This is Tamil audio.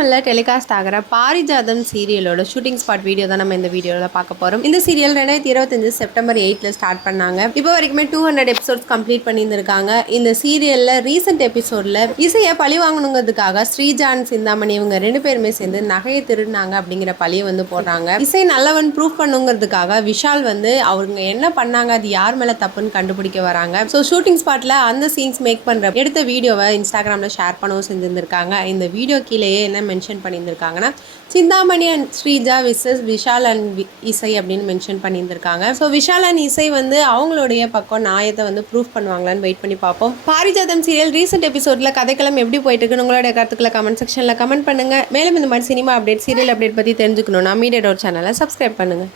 தமிழ்ல டெலிகாஸ்ட் ஆகிற பாரிஜாதம் சீரியலோட ஷூட்டிங் ஸ்பாட் வீடியோ தான் நம்ம இந்த வீடியோவில் பார்க்க போகிறோம். இந்த சீரியல் 2025 செப்டம்பர் 8 ஸ்டார்ட் பண்ணாங்க. இப்போ வரைக்குமே 200 எபிசோட்ஸ் கம்ப்ளீட் பண்ணியிருந்திருக்காங்க. இந்த சீரியலில் ரீசெண்ட் எபிசோடில் இசையை பழி வாங்கணுங்கிறதுக்காக ஸ்ரீஜான் சிந்தாமணி இவங்க 2 பேருமே சேர்ந்து நகையை திருடினாங்க அப்படிங்கிற பழியை போடுறாங்க. இசை நல்லவன் ப்ரூஃப் பண்ணுங்கிறதுக்காக விஷால் அவங்க என்ன பண்ணாங்க, அது யார் மேலே தப்புன்னு கண்டுபிடிக்க வராங்க. ஸோ ஷூட்டிங் ஸ்பாட்டில் அந்த சீன்ஸ் மேக் பண்ணுற எடுத்த வீடியோவை இன்ஸ்டாகிராமில் ஷேர் பண்ணவும் செஞ்சுருந்துருக்காங்க. இந்த வீடியோ கீழேயே என்ன mention பண்ணியிருந்திருக்காங்கன்னா, Chintamani and Sreeja versus Vishal and இசை அப்படின்னு மென்ஷன் பண்ணியிருந்திருக்காங்க. ஸோ விஷால் அண்ட் இசை அவங்களுடைய பக்கம் நியாயத்தை ப்ரூஃப் பண்ணுவாங்களான்னு வெயிட் பண்ணி பார்ப்போம். பாரிஜாதம் சீரியல் ரீசெண்ட் எபிசோடில் கதைக்களம் எப்படி போயிட்டு இருக்குன்னு உங்களுடைய கருத்துக்களை கமெண்ட் செக்ஷனில் கமெண்ட் பண்ணுங்கள். மேலும் இந்த மாதிரி சினிமா அப்டேட், சீரியல் அப்டேட் பற்றி தெரிஞ்சுக்கணும்னா மீடியா டோர் சேனலை சப்ஸ்கிரைப் பண்ணுங்கள்.